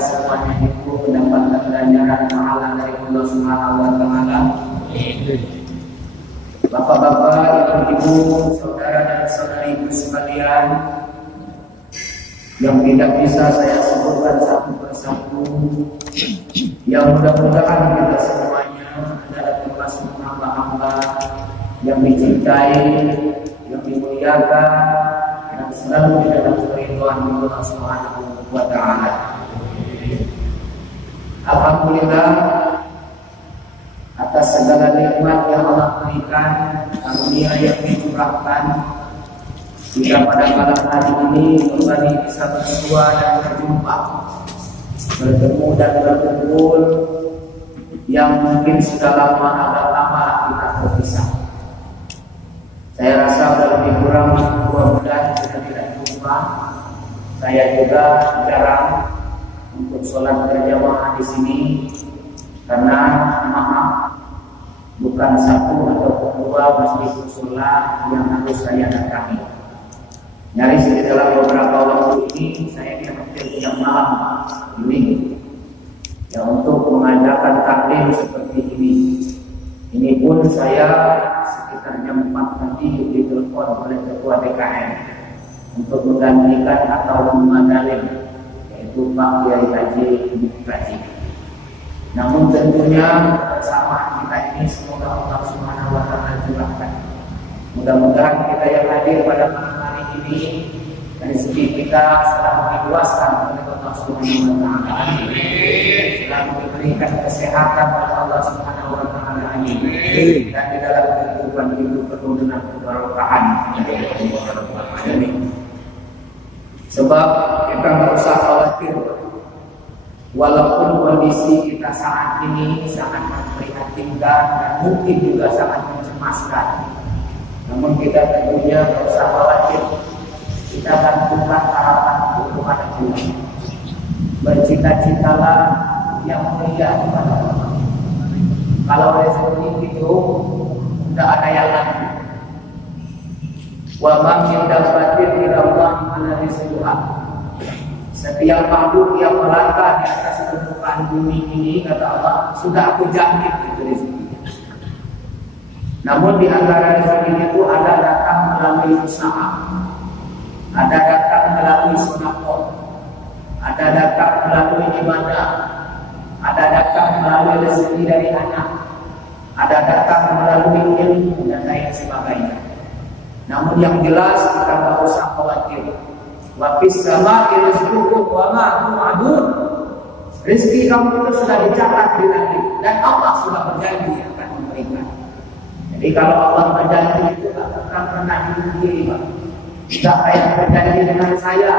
semuanya itu mendapatkan ganjaran pahala dari Allah Subhanahu wa taala. Bapak-bapak, ibu-ibu, saudara dan saudariku sekalian, yang tidak bisa saya sebutkan satu persatu, yang mudah-mudahan kita semuanya adalah termasuk hamba-hamba yang dicintai, yang dimuliakan, dan selalu di dalam keridhaan Allah Subhanahu wa taala. Alhamdulillah atas segala nikmat yang Allah berikan, karunia yang dicurahkan, kita pada malam hari ini kembali bisa berdua dan berjumpa, bertemu dan berkumpul yang mungkin sudah agak lama kita berpisah. Saya rasa sudah lebih kurang 2 bulan kita tidak jumpa. Saya juga jarang untuk sholat berjamaah di sini karena maaf, bukan satu atau 2 masjid sholat yang harus saya datangi. Nyaris di dalam beberapa waktu ini saya dihampir tiap malam ini ya untuk mengadakan taklim seperti ini. Ini pun saya sekitar jam 4 tadi ditelepon oleh ketua DKM untuk menggantikan atau mengadalim, yaitu Pak Kiai Haji Mukrati. Namun tentunya bersama kita ini semoga Allah Subhanahu wa taala curahkan. Mudah-mudahan kita yang hadir pada malam hari ini dari segi kita selalu diluaskan oleh Allah Subhanahu wa taala. Selalu diberikan kesehatan oleh Allah Subhanahu wa taala. Dan di dalam kehidupan itu penuh dengan keberkahan. Sebab kita tidak usah khawatir, walaupun kondisi kita saat ini sangat memprihatinkan dan mungkin juga sangat mencemaskan, namun kita tentunya tidak usah khawatir. Kita gantungkan harapan kepada Tuhan. Bercita-citalah yang mulia kepada Allah. Kalau rezeki itu tidak ada yang lain. Wa ma min dabbatin illa Allahu ala rizqiha. Setiap makhluk yang melangkah di atas permukaan bumi ini, kata Allah, sudah aku jamin itu rezekinya. Namun di antara rezeki itu ada datang melalui usaha, ada datang melalui sedekah, ada datang melalui ibadah, ada datang melalui rezeki dari anak, ada datang melalui ilmu dan lain sebagainya. Namun yang jelas kita tidak usah khawatir. Wa fis samaa'i rizqukum wa ma tu'adun. Rezeki kamu itu sudah dicatat di langit dan Allah sudah berjanji akan memberikan. Jadi kalau Allah berjanji itu tidak akan pernah dipungkiri, Pak. Tidak kayak berjanji dengan saya.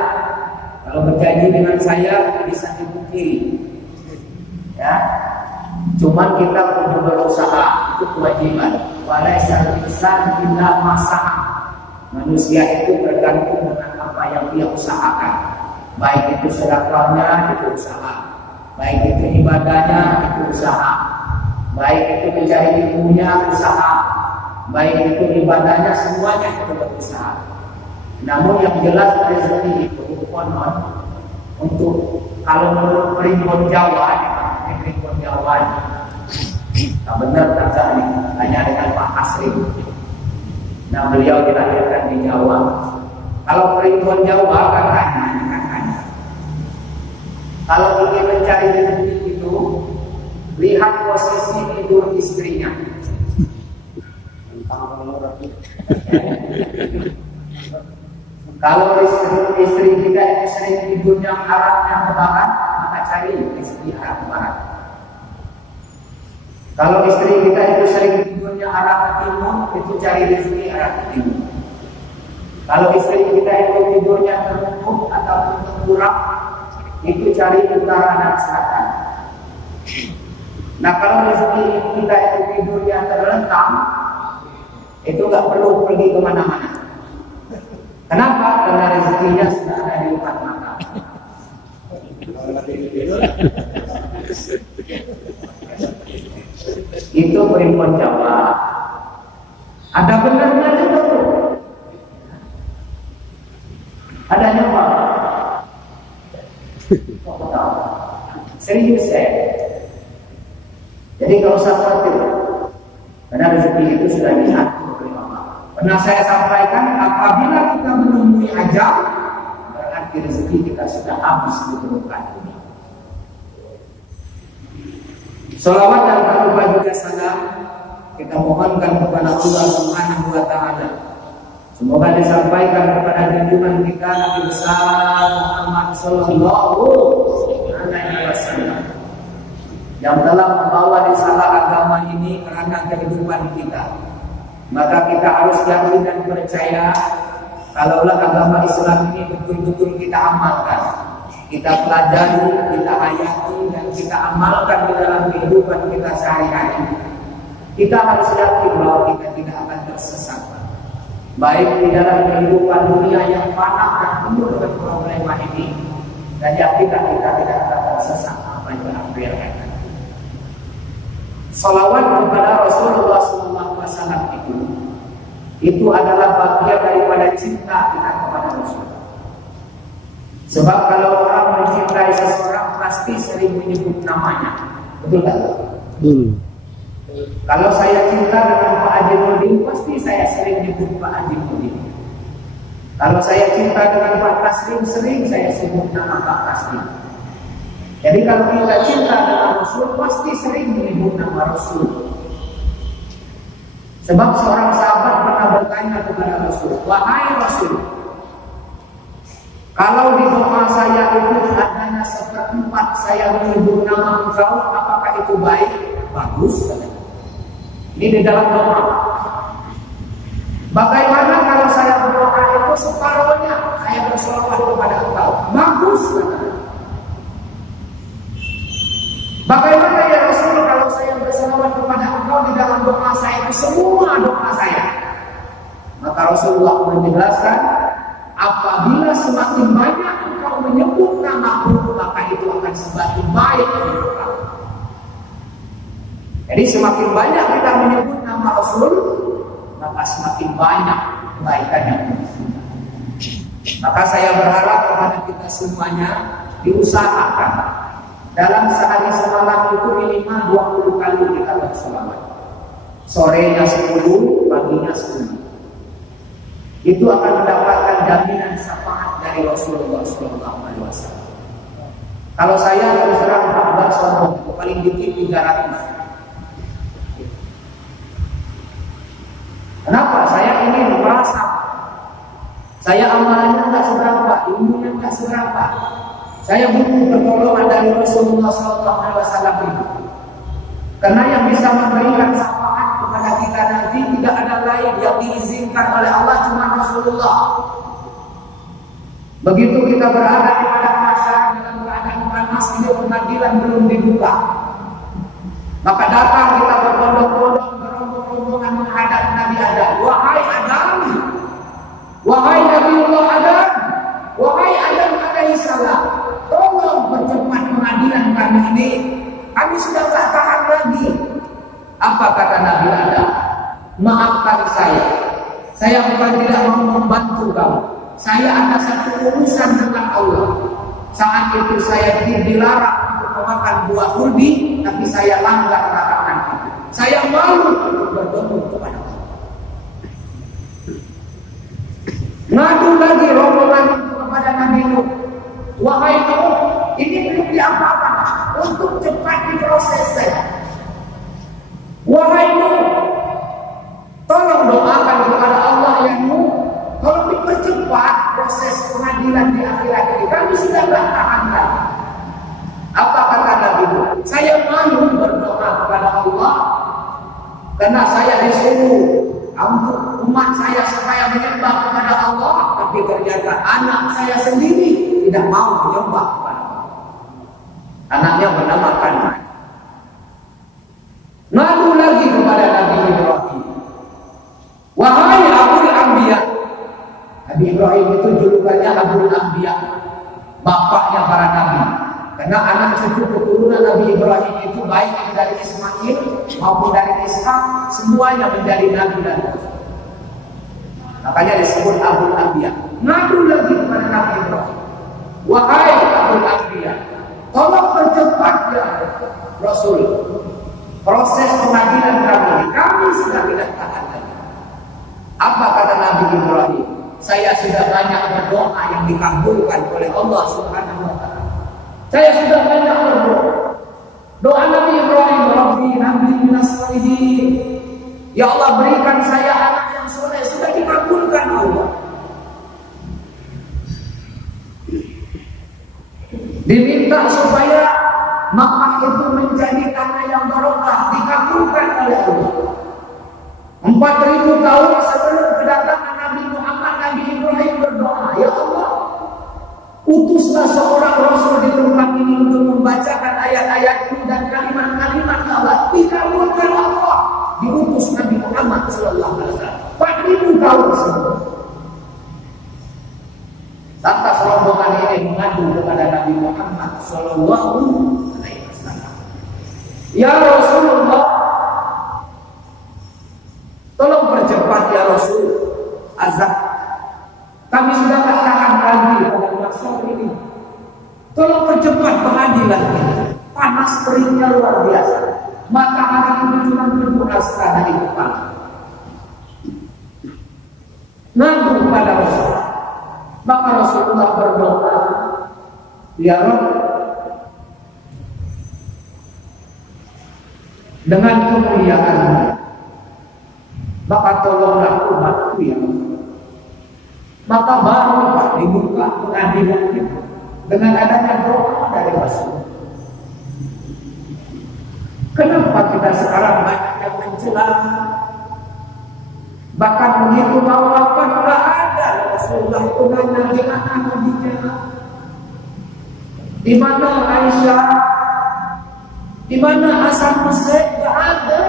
Kalau berjanji dengan saya bisa dipungkiri. Ya, cuman kita perlu berusaha, itu kewajiban. Walaisal insan illa ma sa'a. Manusia itu tergantung dengan apa yang dia usahakan. Baik itu sedekahnya, itu usaha. Baik itu ibadahnya, itu usaha. Baik itu mencari ilmunya, usaha. Baik itu ibadahnya, semuanya itu berusaha. Namun yang jelas rezeki itu konon untuk kalau menurut primbon Jawa, primbon Jawa, tak benar tak ini hanya dengan Pak Asri. Nah beliau dilahirkan di Jawa. Kalau primbon Jawa katanya. Kalau ingin mencari rezeki itu, lihat posisi tidur istrinya. Kalau istri kita itu sering tidurnya arahnya ke barat, maka cari istri arah ke barat. Kalau istri kita itu sering tidurnya arah ke timur, itu cari rezeki arah ke timur. Kalau istri kita itu tidurnya tertutup ataupun terkurang, itu cari utara dan selatan. Nah kalau rezeki kita itu tidurnya terlentang, itu nggak perlu pergi kemana-mana. Kenapa? Karena rezekinya sudah ada di depan mata. Itu primbon Jawa. Ada benarnya juga tuh. Ada nyawa. Serius saya. Jadi kalau usah khawatir, karena rezeki itu sudah diatur oleh Allah. Pernah saya sampaikan, apabila kita menemui ajal, berarti rezeki kita sudah habis di permukaan dunia. Salawat dan berdoa juga salam kita mohonkan kepada Allah Subhanahu wa taala. Semoga disampaikan kepada junjungan kita Nabi besar Muhammad sallallahu alaihi wasallam yang telah membawa risalah agama ini kerana kehidupan kita. Maka kita harus yakin dan percaya kalaulah agama Islam ini betul-betul kita amalkan, kita pelajari, kita hayati, dan kita amalkan di dalam kehidupan kita sehari-hari. Kita harus yakin bahwa kita tidak akan tersesat, baik di dalam kehidupan dunia yang fana dan penuh dengan problema ini, dan yakinlah kita tidak akan tersesat sampai ke akhir hayat. Salawat kepada Rasulullah SAW itu adalah bagian daripada cinta kita kepada Rasulullah. Sebab kalau orang mencintai seseorang pasti sering menyebut namanya, betul tak? Kalau saya cinta dengan Pak Haji Nurdin, pasti saya sering menyebut Pak Haji Nurdin. Kalau saya cinta dengan Pak Taslim, sering saya sebut nama Pak Taslim. Jadi kalau kita cinta dengan Rasul, pasti sering menyebut nama Rasul. Sebab seorang sahabat pernah bertanya kepada Rasul, wahai Rasul, kalau di doa saya itu adanya 1/4 saya menyebut nama Engkau, apakah itu baik? Bagus. Ini di dalam doa. Bagaimana kalau saya berdoa itu separuhnya saya berselawat kepada Engkau? Bagus. Bagaimana ya Rasul kalau saya berselawat kepada Engkau di dalam doa saya itu semua doa saya? Maka Rasulullah menjelaskan, apabila semakin banyak engkau menyebut namaku, maka itu akan semakin baik untuk kamu. Jadi semakin banyak kita menyebut nama Rasul, maka semakin banyak kebaikannya. Maka saya berharap kepada kita semuanya diusahakan dalam sehari semalam itu minimal 20 kali kita berselawat. Sorenya 10, paginya 10. Itu akan mendapatkan jaminan syafaat dari Rasulullah SAW. Kalau saya terus terang 14 sombong, paling dikit 300. Kenapa? Saya ingin merasa saya amalannya enggak seberapa, ilmunya enggak seberapa. Saya butuh pertolongan dari Rasulullah SAW itu. Karena yang bisa memberikan syafaat kepada kita nanti tidak ada lain yang diizinkan oleh Allah, cuma Rasulullah. Begitu kita berada di padang mahsyar dalam keadaan panas, pengadilan belum dibuka, maka datang kita berbondong-bondong, berombong-rombongan menghadap Nabi Adam. Wahai Adam, wahai Nabiullah Adam, wahai Adam alaihissalam, tolong percepat pengadilan kami ini. Kami sudah tak tahan lagi. Apa kata Nabi Adam? Maafkan saya bukan tidak mau membantu kamu. Saya ada satu urusan dengan Allah. Saat itu saya dilarang untuk memakan buah kulbi, tapi saya langgar larangan itu. Saya malu untuk bertemu kepada Allah. Ngadu lagi rombongan itu kepada Nabi Nuh. Wahai Nuh, ini belum diapa-apakan untuk cepat diproses saya. Wahai Nuh, tolong doakan kepada Allah yang Nuh, tolong dipercepat proses pengadilan di akhirat ini. Kami sudah tak tahan lagi. Apa kata Nabi Nuh? Saya malu berdoa kepada Allah karena saya disuruh untuk umat saya supaya menyembah kepada Allah, tapi ternyata anak saya sendiri tidak mau menyembah kepada Allah. Anaknya bernama Kanan. Ngadu lagi kepada Nabi Ibrahim. Wahai Abul Anbiya. Nabi Ibrahim itu julukannya Abul Anbiya, bapaknya para nabi. Karena anak cucu keturunan Nabi Ibrahim itu baik dari Ismail maupun dari Ishak, semuanya menjadi nabi dan rasul. Makanya disebut Abul Anbiya. Ngadu lagi kepada Nabi Ibrahim. Wahai Abul Anbiya, tolong percepat ya Rasul proses pengadilan kami sudah tidak tahan lagi. Apa kata Nabi Ibrahim? Saya sudah banyak berdoa yang dikabulkan oleh Allah Subhanahu wa taala. Saya sudah banyak berdoa. Doa Nabi Ibrahim, Rabbi habli minas sholihin. Ya Allah, berikan saya anak yang soleh, sudah dikabulkan Allah. Diminta supaya Makkah itu menjadi tanah yang barokah, dikabulkan oleh Allah. 4.000 tahun sebelum kedatangan Nabi Muhammad, Nabi Ibrahim berdoa, ya Allah, utuslah seorang Rasul di tempat ini untuk membacakan ayat-ayat dan kalimat-kalimat Allah. Dikabulkan Allah. Diutus Nabi Muhammad sallallahu alaihi wasallam 4.000 tahun sebelum. Lantas rombongan ini mengadu kepada Nabi Muhammad sallallahu alaihi wasallam. Ya Rasulullah, tolong percepat ya Rasul azab. Kami sudah tak tahan lagi pada masa ini. Tolong percepat pengadilan ini. Panas teringnya luar biasa. Matahari itu cuma berbuasa dari kepala. Ngadu pada Rasul. Maka Rasulullah berdoa, ya Rabb, dengan kemuliaan-Mu, maka tolonglah umatku ya Allah. Maka baru Pak dibuka pengadilan itu dengan adanya doa dari Rasul. Kenapa kita sekarang banyak yang mencela? Bahkan begitu mau apa nggak ada. Rasulullah itu nanya di mana Khadijah, di mana Aisyah, di mana Hasan Hussein, nggak ada.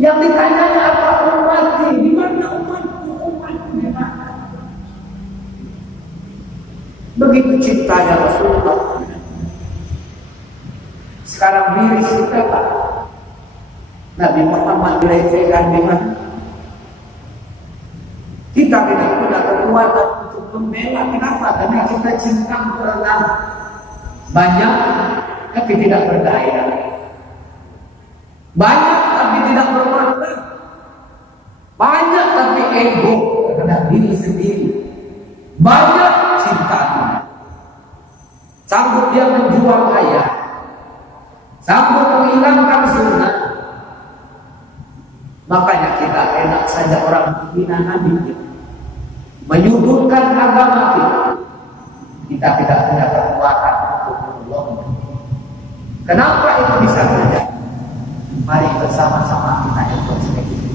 Yang ditanyanya apa umatku, di mana umatku di mana? Begitu cintanya Rasulullah. Sekarang miris kita Pak. Nabi Muhammad dilecehkan di mana? Kita tidak punya kekuatan untuk membela. Kenapa? Karena kita cinta berenang banyak tapi tidak berdaya. Banyak tapi tidak bermakna. Banyak tapi ego terhadap diri sendiri. Banyak cinta. Sanggup dia menjual ayah. Sanggup menghilangkan sunnah. Makanya kita enak saja orang menghina Nabi kita, menyudutkan agama kita. Kita tidak punya kekuatan untuk menolong. Kenapa itu bisa terjadi? Mari bersama-sama kita introspeksi.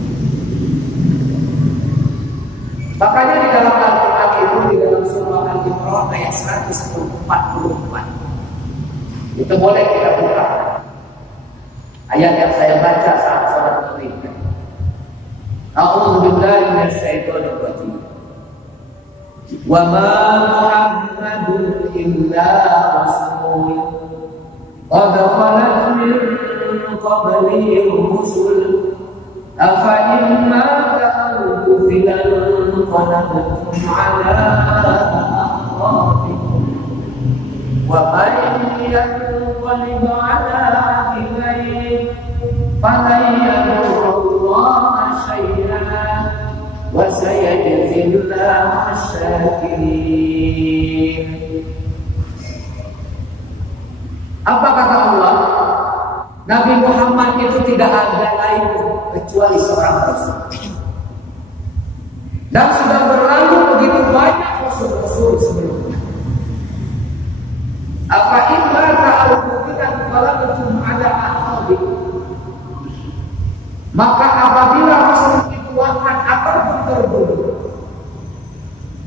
Makanya di dalam Al-Quran itu, di dalam surah Al-Imran ayat 144, itu boleh kita buka. Ayat yang saya baca saat salat maghrib. A'udzu billahi minasy syaithanir rajim. Wa ma Muhammadun illa rasul qad khalat min qablihi rusul afa in mata aw qutila qalabtum ala aqabikum wa man yanqalib ala aqibihi falan yadurra Allah syai'an wa sayajzillahu asy-syakirin. Apa kata Allah? Nabi Muhammad itu tidak ada lain kecuali seorang rasul. Dan sudah berlalu begitu banyak rasul-rasul sebelumnya. Apa imma ta'awudikan qalabtum ala aqabikum. Maka apabila rasul itu wafat ataupun terbunuh,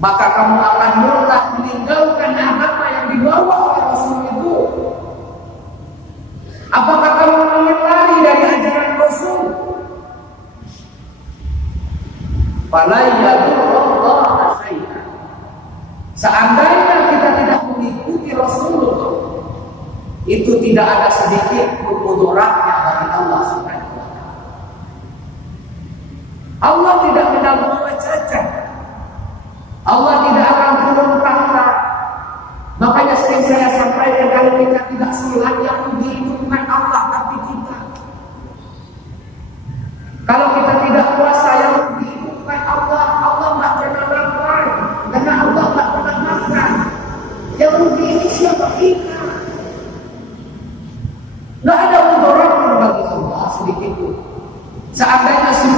maka kamu akan murtad meninggalkan agama yang dibawa oleh rasul itu. Apakah kamu ingin lari dari ajaran rasul? Fala yadurrullah syai'an. Seandainya kita tidak mengikuti Rasulullah, itu tidak ada sedikit pun mudaratnya bagi Allah Subhanahu wa taala. Allah tidak menanggung cacat. Allah tidak akan turun tahta. Makanya sering saya sampaikan, kalau kita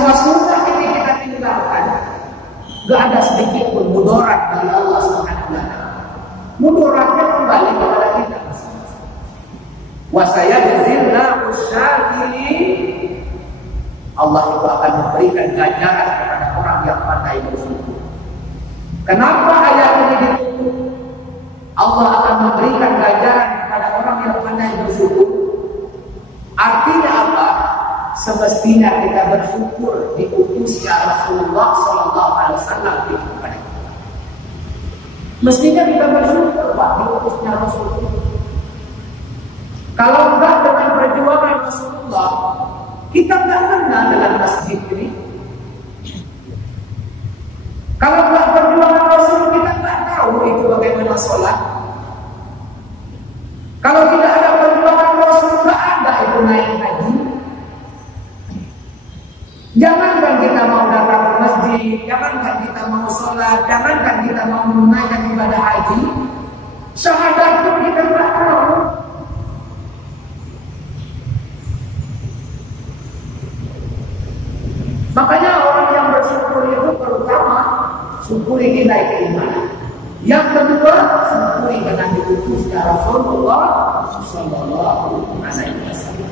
semua sunnah ini kita tinggalkan, gak ada sedikit pun mudarat dari Allah Subhanahu wa taala. Mudaratnya kembali kepada kita. Wa sayajzillahu syakirin. Allah itu akan memberikan ganjaran kepada orang yang pandai bersyukur. Kenapa ayat ini ditutup? Allah akan memberikan ganjaran kepada orang yang pandai bersyukur. Artinya apa? Semestinya kita bersyukur diutusnya Rasulullah Sallallahu Alaihi Wasallam kepada kita. Mestinya kita bersyukur Pak diutusnya Rasulullah. Kalau enggak dengan perjuangan Rasulullah, kita enggak kenal dengan masjid ini. Kalau enggak perjuangan Rasul, kita enggak tahu itu bagaimana sholat. Kalau tidak ada perjuangan Rasul, enggak ada itu naik haji. Jangankan kita mau datang ke masjid, jangankan kita mau sholat, jangankan kita mau menunaikan ibadah haji, syahadat pun kita enggak tahu. Makanya orang yang bersyukur itu pertama syukuri nilai keimanan. Yang kedua syukuri dengan diutusnya Rasulullah Sallallahu Alaihi Wasallam.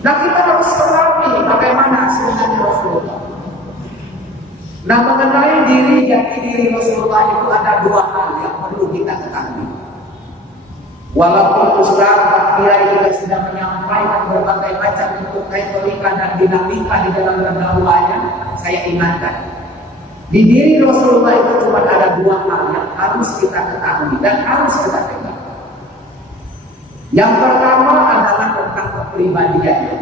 Nah kita harus pahami bagaimana sunnah Rasulullah. Nah mengenai jati diri Rasulullah itu ada dua hal yang perlu kita ketahui. Walaupun Ustaz Kiai juga sudah menyampaikan berbagai macam bentuk retorika dan dinamika di dalam pendakwaannya, saya ingatkan di diri Rasulullah itu cuma ada dua hal yang harus kita ketahui dan harus kita pegang. Yang pertama adalah tentang kepribadiannya.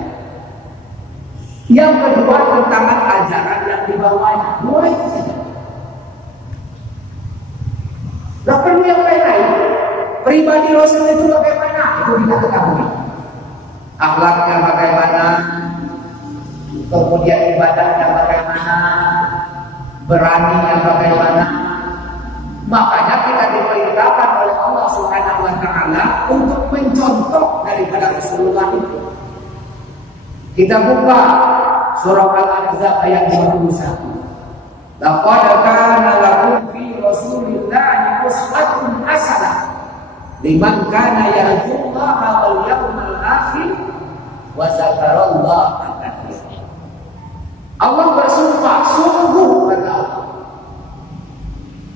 Yang kedua tentang ajaran yang dibawanya. Dua itu saja. Tidak perlu yang lain-lain. Pribadi Rasul itu bagaimana? Itu kita ketahui. Akhlaknya bagaimana? Kemudian ibadahnya bagaimana? Beraninya bagaimana? Makanya kita diperintahkan oleh Allah Subhanahu wa taala untuk mencontoh daripada Rasulullah itu. Kita buka surah Al-Ahzab ayat 21. Laqad kana lakum fi Rasulillahi uswatun hasanah liman kana yarjullaha wal yawmal akhir wa dzakarallaha katsiran. Allah bersumpah, sungguh kata Allah,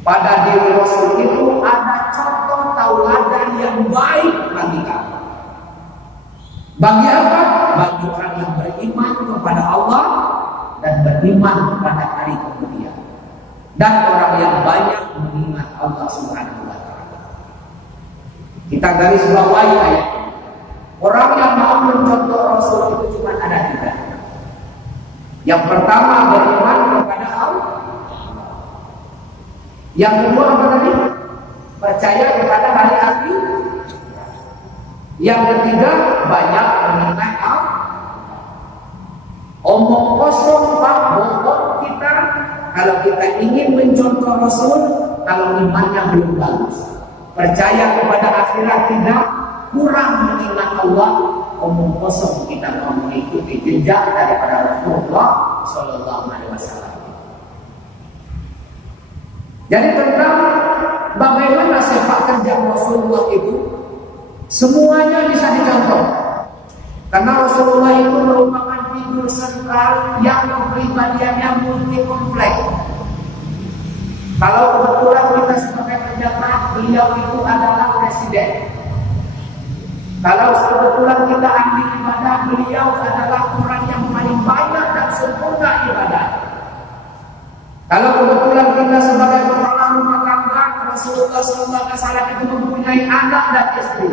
pada diri Rasul itu ada contoh tauladan yang baik bagi kamu. Bagi apa? Bagi orang yang beriman kepada Allah dan beriman kepada hari kemudian, dan orang yang banyak mengingat Allah Subhanahu wa taala. Kita garis bawahi ayat ini. Orang yang mau mencontoh Rasul itu cuma ada tiga. Yang pertama beriman kepada Allah. Yang kedua apa tadi? Percaya kepada hari akhir. Yang ketiga banyak mengingat Allah. Omong kosong Pak, bohong kita kalau kita ingin mencontoh Rasul, kalau imannya belum bagus. Percaya kepada akhirat tidak, kurang mengingat Allah, omong kosong kita mau mengikuti jejak daripada Rasulullah Sallallahu Alaihi Wasallam. Jadi tentang bagaimana sepak kerja Rasulullah itu, semuanya bisa dicontoh. Karena Rasulullah itu merupakan figur sentral yang kepribadiannya multi kompleks. Kalau kebetulan kita sebagai pejabat, beliau itu adalah presiden. Kalau kebetulan kita ahli ibadah, beliau adalah orang yang paling banyak dan sempurna ibadah. Kalau kebetulan kita sebagai kepala rumah tangga, Rasulullah SAW itu mempunyai anak dan istri.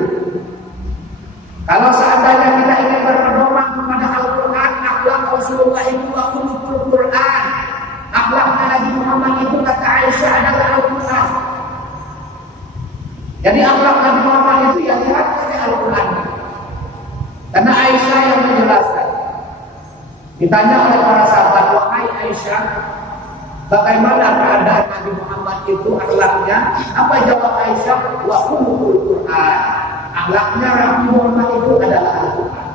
Kalau seandainya kita ingin berpedoman kepada Al-Quran, akhlak Rasulullah itu khuluqul Quran. Akhlaknya Nabi Muhammad itu kata Aisyah adalah Al-Quran. Jadi akhlak Nabi Muhammad itu yang lihat saja Al-Quran. Karena Aisyah yang menjelaskan. Ditanya oleh para sahabat, wahai Aisyah, bagaimana keadaan Nabi Muhammad itu akhlaknya? Apa jawab Aisyah? Wa khuluqul Quran. Akhlaknya Nabi Muhammad itu adalah Al-Quran.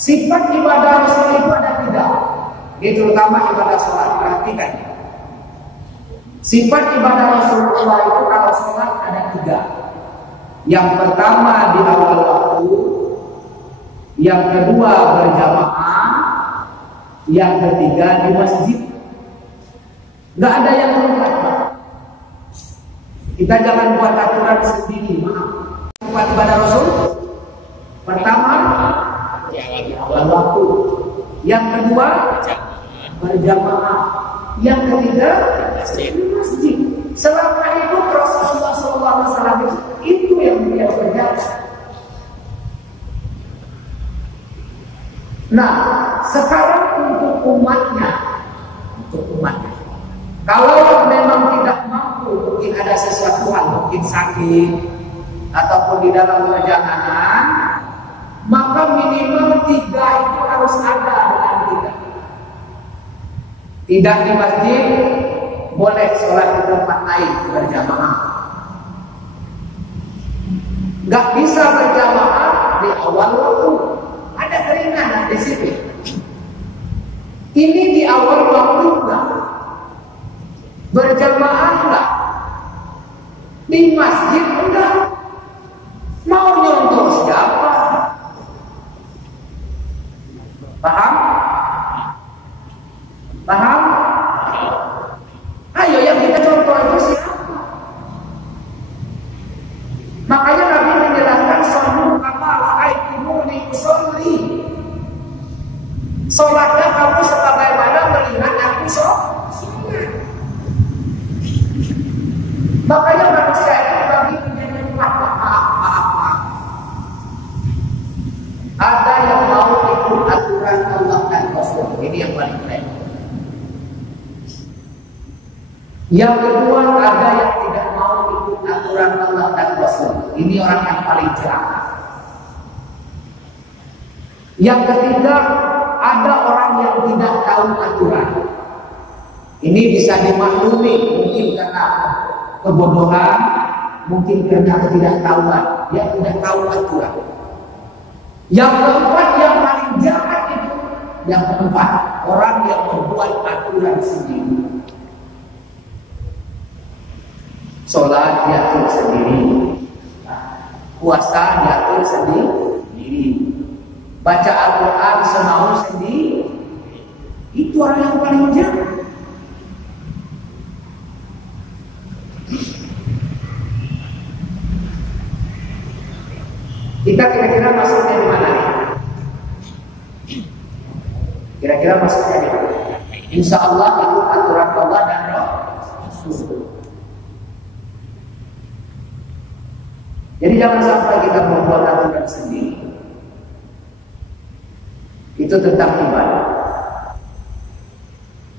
Sifat ibadah Rasul itu ada 3. Ini terutama ibadah sholat. Perhatikan. Sifat ibadah Rasulullah itu kalau sholat ada 3. Yang pertama di awal waktu, yang kedua berjamaah, yang ketiga di masjid. Nggak ada yang keempat. Kita jangan buat aturan sendiri. Maaf. Sifat ibadah Rasul pertama di awal waktu, yang kedua berjamaah, yang ketiga di masjid. Selama itu Rasulullah SAW itu yang dia kerjakan. Nah, sekarang untuk umatnya, kalau memang tidak mampu, mungkin ada sesuatu hal, mungkin sakit ataupun di dalam perjalanan, maka minimal 3 itu harus ada dengan kita. Tidak di masjid, boleh sholat di tempat lain berjamaah. Gak bisa berjamaah di awal waktu, ada keringanan di sini. Ini di awal waktu enggak, berjamaah enggak, di masjid enggak. Mau nyontoh siapa? Paham? Paham? Ayo yang kita contoh itu siapa? Makanya Nabi menjelaskan sallu kama ra'aitumuni usolli. Salatlah kamu sebagaimana melihat aku sholat. Makanya manusia itu bagi menjadi maaf. Ada yang mau ikut aturan Allah dan Rasul. Ini yang paling keren. Yang kedua, ada yang tidak mau ikut aturan Allah dan Rasul. Ini orang yang paling celaka. Yang ketiga, ada orang yang tidak tahu aturan. Ini bisa dimaklumi, mungkin karena kebodohan, mungkin karena ketidaktahuan. Yang tidak tahu aturan. Yang keempat, yang paling jahat itu, yang keempat, orang yang membuat aturan sendiri. Sholat diatur sendiri, puasa diatur sendiri, baca Al-Quran semau sendiri. Itu orang yang paling jahat. Kita kira-kira masuknya di mana nih? Kira-kira masuknya di mana? Insya Allah itu aturan Allah dan Rasul. Jadi jangan sampai kita membuat aturan sendiri. Itu tentang ibadah.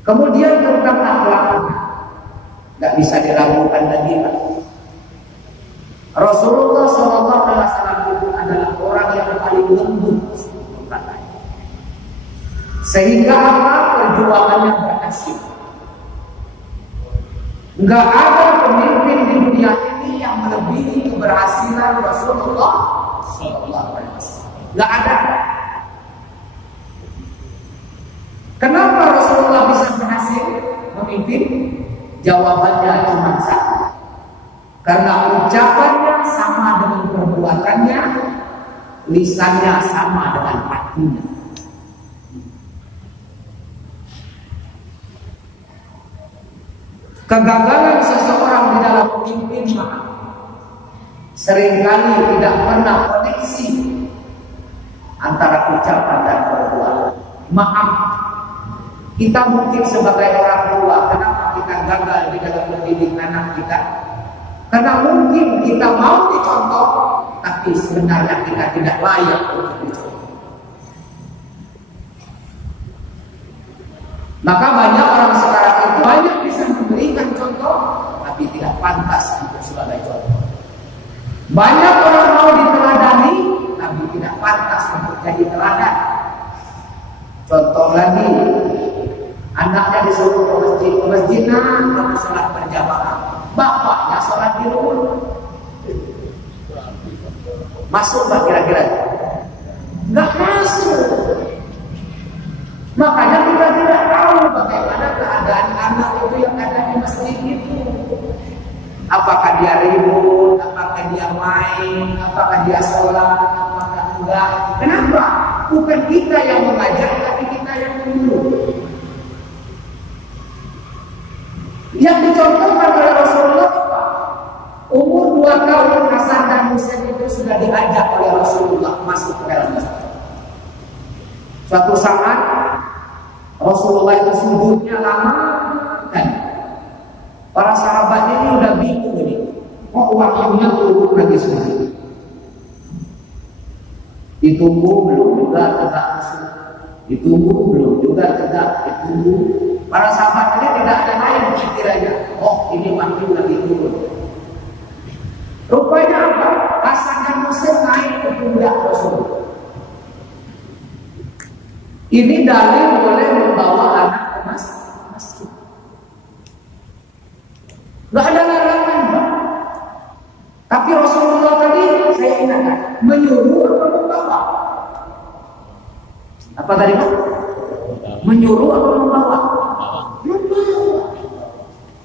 Kemudian tentang akhlaknya, nggak bisa diragukan lagi. Rasulullah SAW itu adalah orang yang paling lembut, sehingga apa? Perjuangannya berhasil. Nggak ada pemimpin di dunia ini yang melebihi keberhasilan Rasulullah SAW. Nggak ada. Kenapa Rasulullah bisa berhasil memimpin? Jawabannya cuma satu. Karena ucapannya sama dengan perbuatannya, lisannya sama dengan hatinya. Kegagalan seseorang di dalam memimpin seringkali tidak pernah koneksi antara ucapan dan perbuatan. Maaf, kita mungkin sebagai orang tua, kenapa kita gagal di dalam mendidik anak kita? Karena mungkin kita mau dicontoh, tapi sebenarnya kita tidak layak untuk dicontoh. Maka banyak orang sekarang itu banyak bisa memberikan contoh, tapi tidak pantas untuk sebagai contoh. Banyak orang mau diteladani, tapi tidak pantas untuk jadi teladan. Contoh lagi, anaknya disuruh ke masjid, kamu sholat berjamaah. Bapaknya sholat di rumah. Masuk nggak kira-kira? Nggak masuk. dia ribut, apakah dia main, apakah dia sholat, apakah enggak. Kenapa? Bukan kita yang mengajak, tapi kita yang menyuruh. Yang dicontohkan oleh Rasulullah apa? Umur 2 tahun Hasan dan Husain itu sudah diajak oleh Rasulullah masuk ke dalam Islam. Suatu saat Rasulullah itu sujudnya lama kan. Para sahabat ini udah bingung ini. Kok wahyunya turun lagi sujud? Ditunggu belum juga tegak masuk. Ditunggu belum juga tegak. Ditunggu. Para sahabat ini tidak ada lain pikirannya. Oh, ini wahyu lagi turun. Rupanya apa? Hasan dan Husain naik ke pundak Rasulullah. Ini dalil boleh membawa anak ke masjid. Gak ada larangan, Pak. Tapi Rasulullah tadi saya ingatkan menyuruh atau membawa? Apa tadi, Pak? Menyuruh atau membawa? Membawa.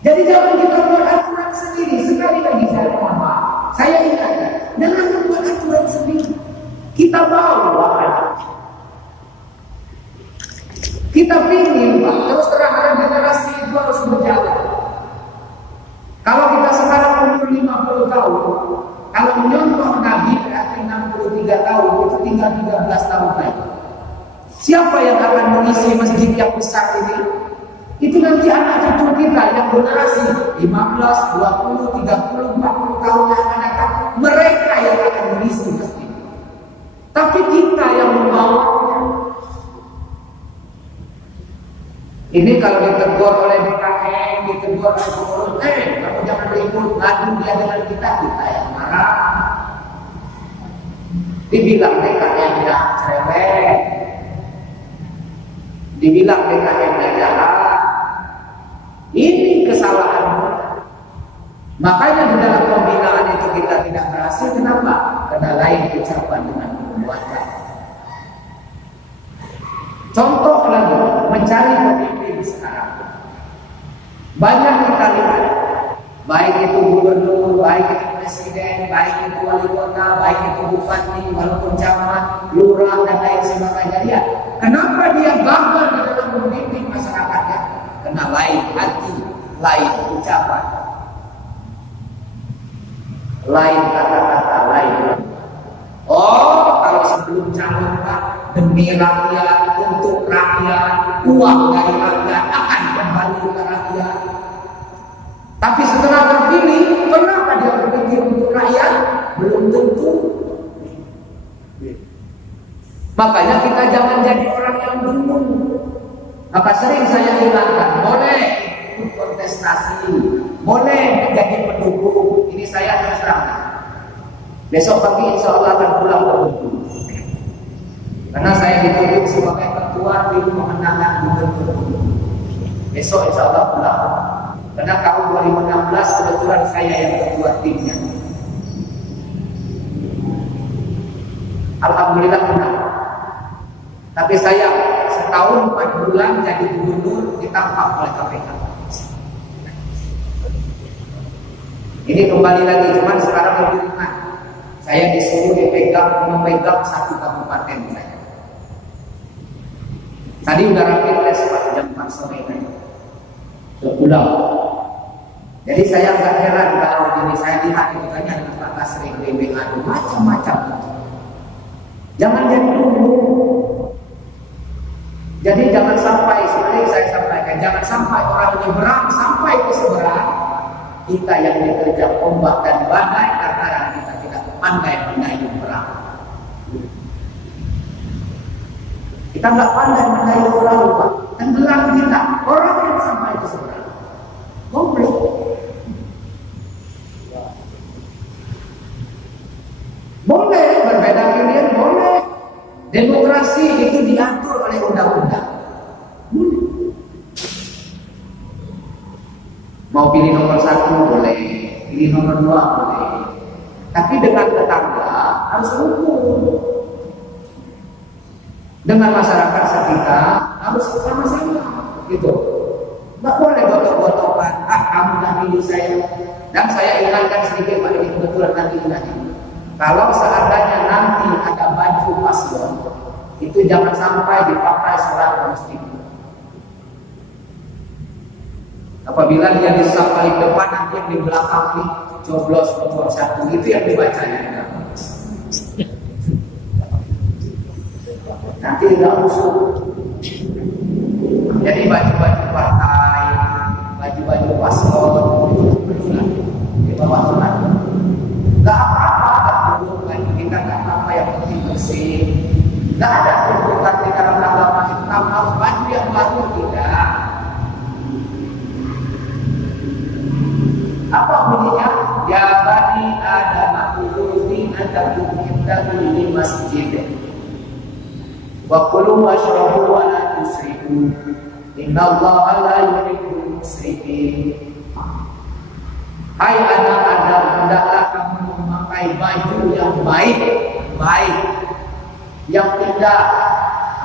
Jadi jangan kita buat aturan sendiri. Sekali lagi saya mohon maaf. Saya ingatkan, jangan membuat aturan sendiri. Kita bawa anak. Kita ingin, Pak, terus terang generasi itu harus berjalan. Kalau kita sekarang umur 50 tahun, kalau menyontoh Nabi berarti 63 tahun, itu tinggal 13 tahun lagi. Siapa yang akan mengisi masjid yang besar ini? Itu nanti anak cucu kita yang generasi 15, 20, 30, 40 tahun yang akan datang. Mereka yang akan mengisi masjid. Tapi kita yang membawa. Ini kalau ditegur oleh BKN, ditegur oleh pengurus, kamu jangan ribut, ngadu dia dengan kita yang marah. Dibilang BKN-nya cerewet, dibilang BKN-nya jahat. Ini kesalahan. Makanya di dalam pembinaan itu kita tidak berhasil. Kenapa? Karena lain ucapan dengan perbuatan. Contoh lagi, mencari pemimpin sekarang. Banyak kita lihat, baik itu gubernur, baik itu presiden, baik itu wali kota, baik itu bupati, walaupun camat, lurah dan lain sebagainya. Lihat, kenapa dia gagal di dalam memimpin masyarakatnya? Karena lain hati, lain ucapan, lain kata-kata, lain. Oh, kalau sebelum calon Pak, demi rakyat, untuk rakyat, uang dari rakyat akan kembali ke rakyat. Tapi setelah terpilih, kenapa dia berpikir untuk rakyat? Belum tentu. Makanya kita jangan jadi orang yang bingung. Maka sering saya ingatkan, boleh ikut kontestasi, boleh menjadi pendukung. Ini saya terserah. Besok pagi insya Allah akan pulang ke Bengkulu. Karena saya ditunjuk sebagai ketua tim pemenangan gubernur. Besok insya Allah pulang. Karena tahun 2016 kebetulan saya yang ketua timnya. Alhamdulillah menang. Tapi saya setahun 4 bulan jadi gubernur ditangkap oleh KPK. Ini kembali lagi, cuman sekarang lebih ringan. Saya disuruh memegang 1 kabupaten saya. Tadi udah rapid test Pak, jam 4 sore tadi. Pulang. Jadi saya nggak heran kalau ini saya lihat itu tanya dengan Pak Kasri, BBA, macam-macam. Jangan jadi dulu. Jadi jangan sampai seperti yang saya sampaikan, jangan sampai orang nyebrang sampai ke seberang, kita yang diterjang ombak dan badai karena kita tidak pandai mendayung perahu. Kita nggak pandai mendayung perahu, Pak. Tenggelam kita, orang yang sampai ke seberang. Goblok. Boleh berbeda pilihan, boleh. Demokrasi itu diatur oleh undang-undang. Mau pilih nomor 1 boleh, pilih nomor 2 boleh. Tapi dengan tetangga harus rukun. Dengan masyarakat sekitar harus sama-sama, gitu. Nggak boleh gotok-gotokan. Kamu nggak pilih saya. Dan saya ingatkan sedikit Pak, ini kebetulan nanti ingatnya. Kalau seandainya nanti ada baju paslon, itu jangan sampai dipakai sholat ke masjid. Apabila dia di saf paling depan, nanti yang di belakang nih coblos nomor 1, itu yang dibacanya. Nanti tidak usul. Jadi baju-baju partai, baju-baju paslon di bawah sholat. Gak apa-apa, kita gak apa-apa, yang penting bersih. Gak ada perbuatan di dalam agama Islam harus baju yang baru, tidak. Apa bunyinya? Ya bani Adam kulu zinatakum inda kulli masjid. Wa kulu washrabu wa la tusrifu. Innallaha la yuhibbul musrifin. Hai anak Adam, hendaklah kamu memakai baju yang baik, yang indah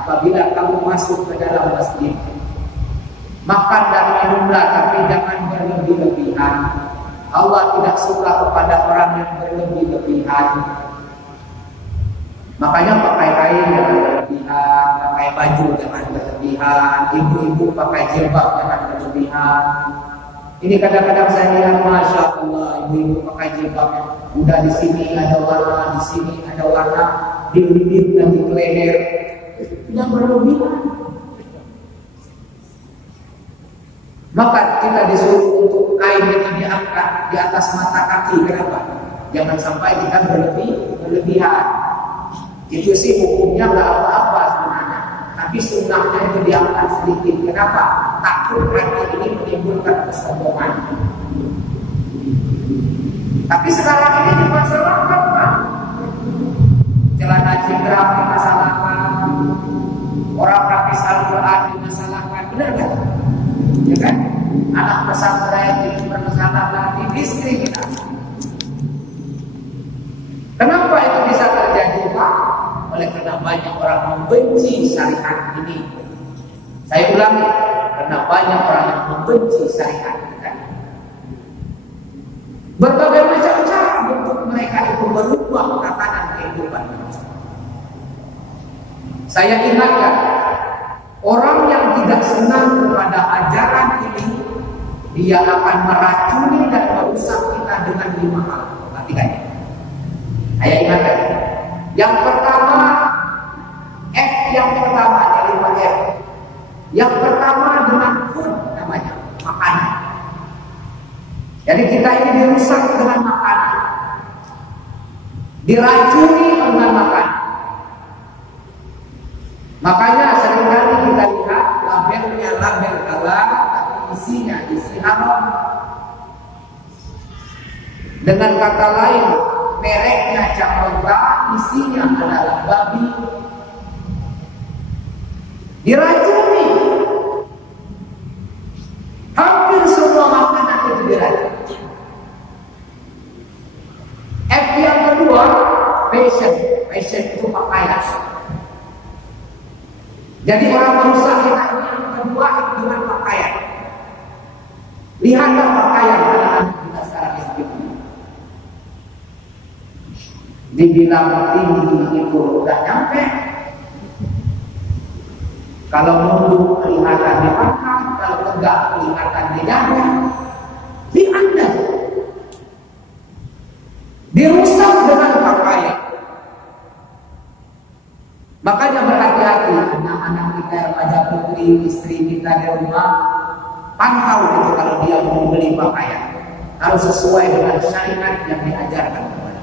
apabila kamu masuk ke dalam masjid. Makan dan minumlah, tapi jangan berlebih-lebihan. Allah tidak suka kepada orang yang berlebih-lebihan. Makanya pakai kain jangan berlebihan, pakai baju jangan berlebihan, ibu-ibu pakai jilbab jangan berlebihan. Ini kadang-kadang saya lihat, masya Allah, ibu-ibu pakai jilbab, udah di sini ada warna, di sini ada warna, di bibir dan di leher, tidak berlebihan. Maka kita disuruh untuk kain itu diangkat di atas mata kaki. Kenapa? Jangan sampai kita berlebihan. Itu sih hukumnya nggak apa-apa sebenarnya, tapi sunnahnya itu diangkat sedikit. Kenapa? Takut nanti ini menimbulkan kesombongan. Tapi sekarang ini dimasalahkan, Pak. Celana cingkrang dimasalahkan, orang praktis Al-Quran dimasalahkan, benar nggak? Ya kan? Anak pesantren dipermasalahkan, didiskriminasi. Kenapa itu bisa terjadi, Pak? Oleh karena banyak orang membenci syariat ini. Saya ulangi, karena banyak orang yang membenci syariat ini. Berbagai macam cara untuk mereka itu merubah tatanan kehidupan. Saya ingatkan, orang yang tidak senang kepada ajaran ini, dia akan meracuni dan merusak kita dengan 5 hal. Perhatikan. Saya ingatkan. Yang pertama, F yang pertama dari 5F. Yang pertama dengan food namanya, makanan. Jadi kita ini dirusak dengan makanan, diracuni dengan makanan. Makanya seringkali kita lihat labelnya label halal, tapi isinya isi haram. Dengan kata lain, mereknya Jakarta, isinya adalah babi. Diracuni. Hampir semua makanan itu diracuni. F yang kedua, fashion. Fashion itu pakaian. Jadi orang merusak kita ini yang kedua itu dengan pakaian. Lihatlah pakaian anak-anak kita sekarang ini. Dibilang tinggi itu udah nyampe. Kalau nunduk kelihatan di pangkal, kalau tegak kelihatan di dada. Lihatlah. Dirusak dengan pakaian. Makanya berhati-hati anak-anak kita, remaja putri, istri kita di rumah, pantau itu kalau dia mau beli pakaian. Harus sesuai dengan syariat yang diajarkan kepada.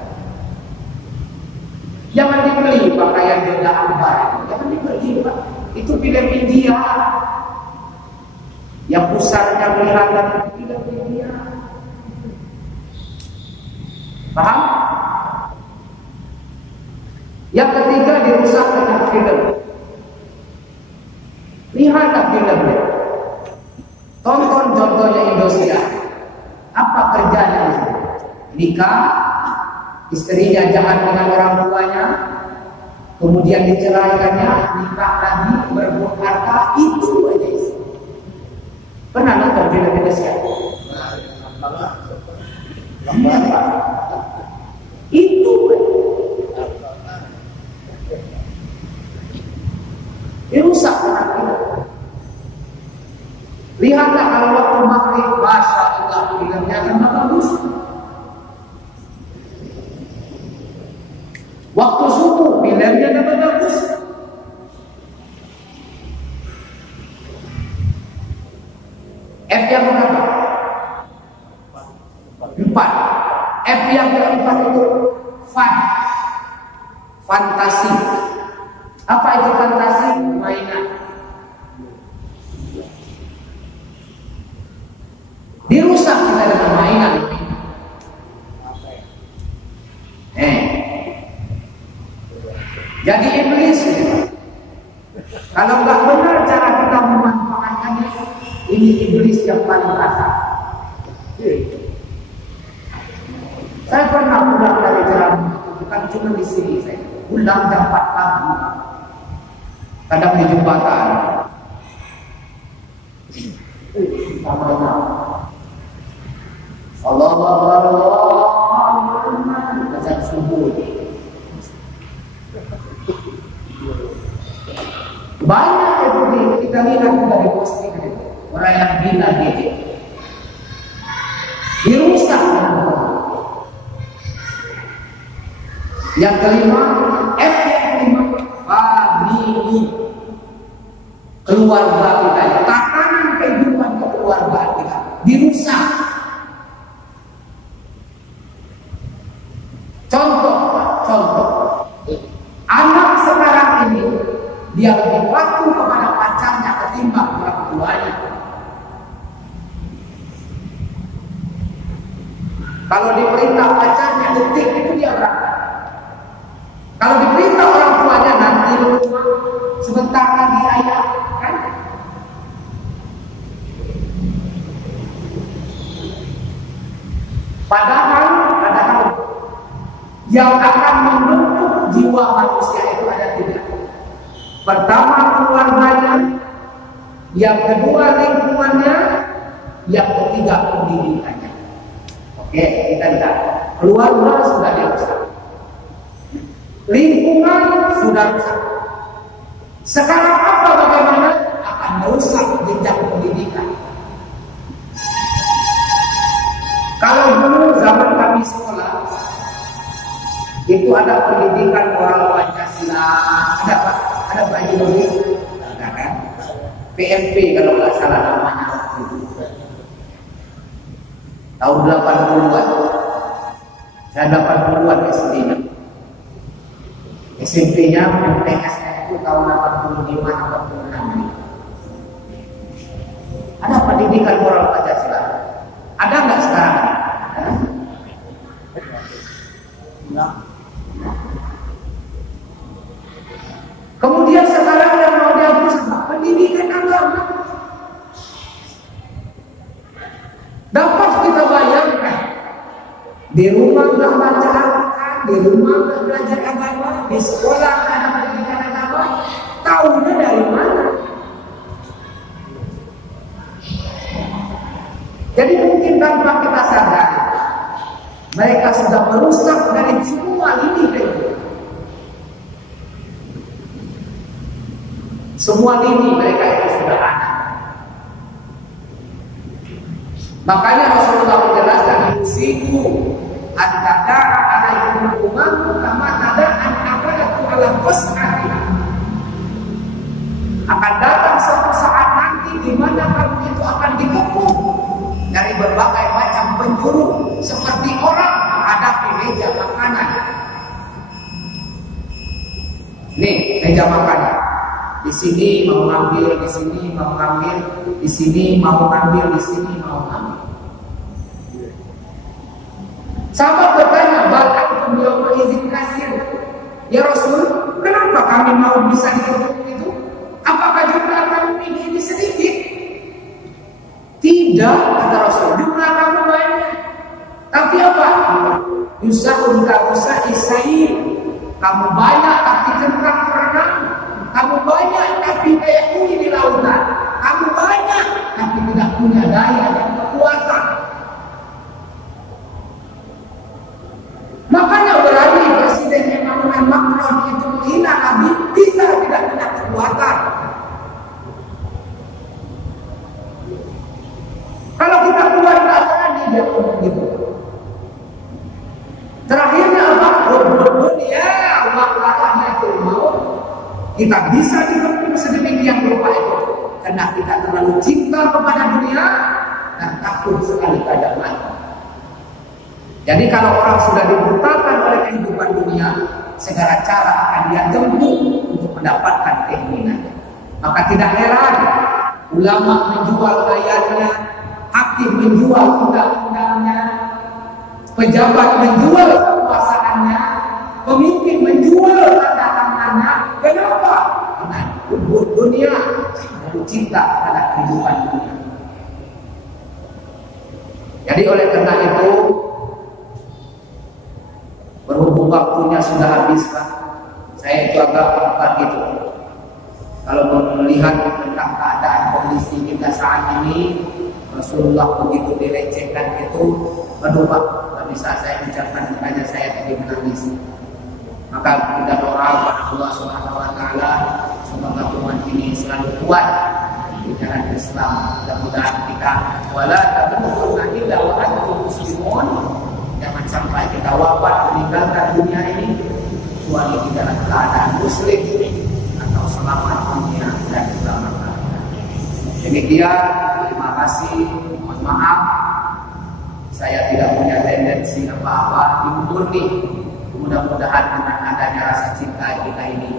Jangan dibeli pakaian beda ambar, jangan dibeli, Pak. Itu film India. Yang pusarnya kelihatan film India. Paham? Yang ketiga dirusak dengan film. Lihatlah filmnya. Tonton contohnya Indonesia. Apa kerjanya itu? Nikah, istrinya jahat dengan orang tuanya, kemudian diceraikannya, nikah lagi, berebut harta, itu aja isi. Pernah nonton film Indonesia? Iya, Pak. Itu dirusak anak kita. Lihatlah kalau waktu maghrib, Masya Allah, filmnya akan bagus. Waktu subuh, filmnya akan bagus. F yang berapa? 4. F yang keempat itu fantasi. Apa itu fantasi? Mainan. Dirusak kita dengan mainan. Jadi iblis. Kalau nggak benar cara kita memanfaatkannya, ini iblis yang paling kasar. Saya pernah pulang dari jalan, bukan cuma di sini, saya pulang jam 4 pagi, kadang di jembatan. Allah azan subuh. Banyak itu kita lihat dari posting itu, orang yang gila gitu, dirusak. Yang kelima, F yang kelima, family, keluarga kita, tatanan kehidupan keluarga kita dirusak. Contoh, anak sekarang ini dia lebih patuh kepada pacarnya ketimbang orang tuanya. Kalau diperintah pacarnya detik itu dia berangkat. Kalau diperintah orang tuanya nanti rumah sebentar lagi ayah, kan? Padahal yang akan membentuk jiwa manusia itu ada 3. Pertama keluarganya, yang kedua lingkungannya, yang ketiga pendidikannya. Oke, kita lihat. Keluarga sudah dirusak. Lingkungan sudah rusak. Sekarang apa bagaimana? Akan merusak jenjang pendidikan. Kalau dulu zaman kami sekolah, itu ada pendidikan moral Pancasila, ada Pak? Ada Pak Jiloli? Ada kan? PMP kalau nggak salah namanya. Tahun 80-an. Saya 80-an SD-nya. SMP-nya MTS itu tahun 85-86. Ada pendidikan moral Pancasila. Ada nggak sekarang? Ada? Enggak. Kemudian sekarang yang mau dihapus pendidikan agama. Dapat kita bayangkan, di rumah nggak baca Al-Quran, di rumah nggak belajar agama, di sekolah nggak ada pendidikan agama, tahunya dari mana? Jadi mungkin tanpa kita sadar, mereka sudah merusak dari semua lini kehidupan. Semua lini mereka itu sudah ada. Makanya Rasulullah menjelaskan yusiku antara alaikum umamu kama tada'an akalatu ala qas'ati. Akan datang suatu saat nanti di mana kamu itu akan dikepung dari berbagai macam penjuru seperti orang menghadapi meja makanan. Nih meja makanan. Di sini mau ngambil, di sini mau ngambil, di sini mau ngambil, di sini mau ngambil. Sahabat bertanya, bahkan beliau izin kasir. Ya Rasul, kenapa kami mau bisa dikepung itu? Apakah jumlah kami ini sedikit? Tidak, kata Rasul, jumlah kamu banyak. Tapi apa? Yusahun kamusa isair. Kamu banyak tapi tentang berenang. Kamu banyak tapi kayak kuih di lautan. Kamu banyak tapi tidak punya daya dan kekuatan. Emmanuel Macron itu menghina Nabi, kita tidak punya kekuatan. Kalau kita keluar nggak berani dia begitu. Terakhirnya apa? Dunia wakarahnya maut. Kita bisa dikepung sedemikian rupa itu karena kita terlalu cinta kepada dunia dan takut sekali pada mati. Jadi kalau orang sudah dibutakan oleh kehidupan dunia, segala cara akan dia tempuh untuk mendapatkan keinginannya. Maka tidak heran ulama menjual ayatnya, hakim menjual undang-undangnya, pejabat menjual kekuasaannya, pemimpin menjual tanda tangannya. Kenapa? Karena dunia lalu cinta pada kehidupan dunia. Jadi oleh karena itu, berhubung waktunya sudah habis, saya itu agak gitu. Kalau melihat tentang keadaan kondisi kita saat ini, Rasulullah begitu dilecehkan itu, aduh Pak, tak bisa saya ucapkan, makanya saya tadi menangis. Maka kita doa kepada Allah Subhanahu Wa Taala semoga umat ini selalu kuat di jalan Islam. Mudah-mudahan kita wala tamutunna illa wa antum muslimun. Jangan sampai kita wafat meninggalkan dunia ini kecuali di dalam keadaan muslim atau selamat dunia dan selamat akhirat. Demikian, terima kasih, mohon maaf saya tidak punya tendensi apa-apa, ibu murni. Mudah-mudahan dengan adanya rasa cinta kita ini,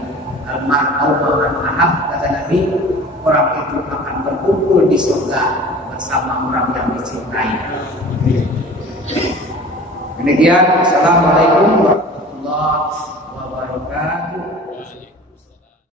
al-mar'u man ahab, kata Nabi, orang itu akan berkumpul di surga bersama orang yang dicintai. Demikian, assalamualaikum warahmatullahi wabarakatuh.